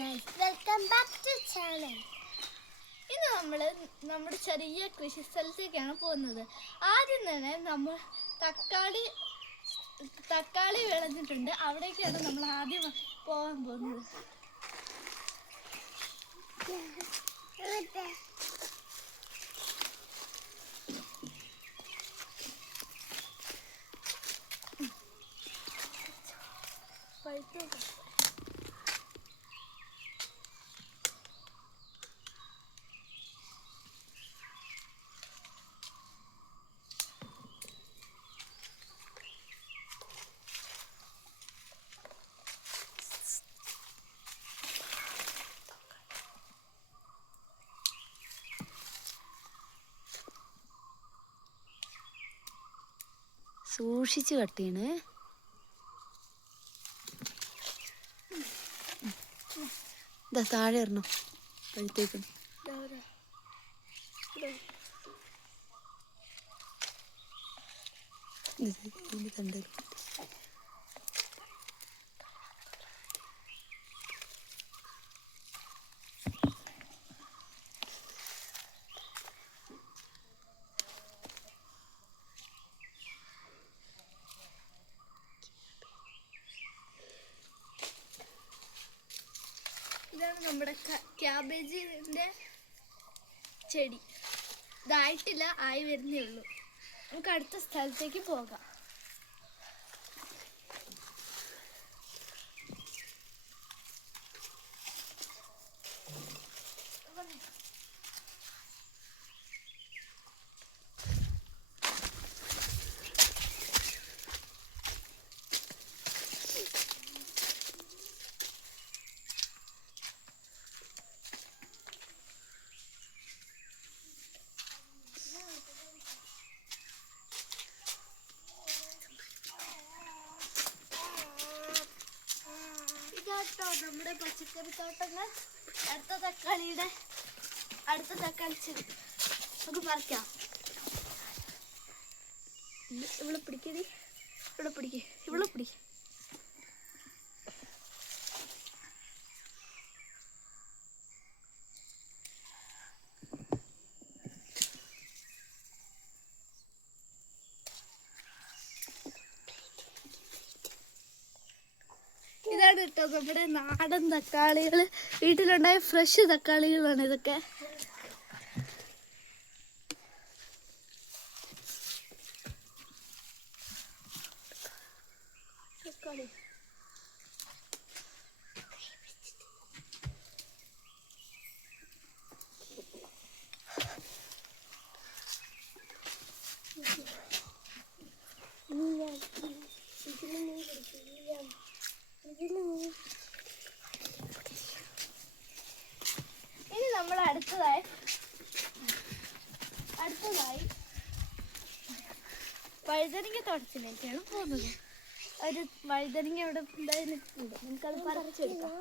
guys, welcome back to channel. ഇന്ന് നമ്മൾ നമ്മുടെ ചെറിയ കൃഷി സ്ഥലത്തേക്കാണ് പോകുന്നത്. ആദ്യം തന്നെ നമ്മൾ തക്കാളി വിളഞ്ഞിട്ടുണ്ട്. അവിടേക്കാണ് നമ്മൾ ആദ്യം പോകാൻ പോകുന്നത്. സൂക്ഷിച്ച് കട്ട് ചെയ്യണേ. ഇതാ താഴെ ഇറങ്ങണം, പഴുത്തേക്കണം. തണ്ടൽ ഇതാണ് നമ്മുടെ ക്യാബേജിന്റെ ചെടി. ഇതായിട്ടില്ല, ആയി വരുന്നേ ഉള്ളൂ. നമുക്ക് അടുത്ത സ്ഥലത്തേക്ക് പോകാം. നമ്മുടെ പച്ചക്കറി തോട്ടങ്ങൾ അടുത്ത തക്കാളി ചെടി നമുക്ക് പറിക്കാം. ഇവിടെ പിടിക്കടി, ഇവിടെ പിടിക്ക. ഇതാണ് കേട്ടോ നമ്മുടെ നാടൻ തക്കാളികൾ, വീട്ടിലുണ്ടായ ഫ്രഷ് തക്കാളികളാണ് ഇതൊക്കെ. തക്കാളി ഇനി നമ്മൾ അടുത്തതായി വഴുതനങ്ങ തോട്ടത്തിലേക്കാണ് പോകുന്നത്. ഒരു വഴുതനങ്ങ ഇവിടെ എന്തായാലും ഉണ്ട്, നമുക്കത് പറിച്ചെടുക്കാം.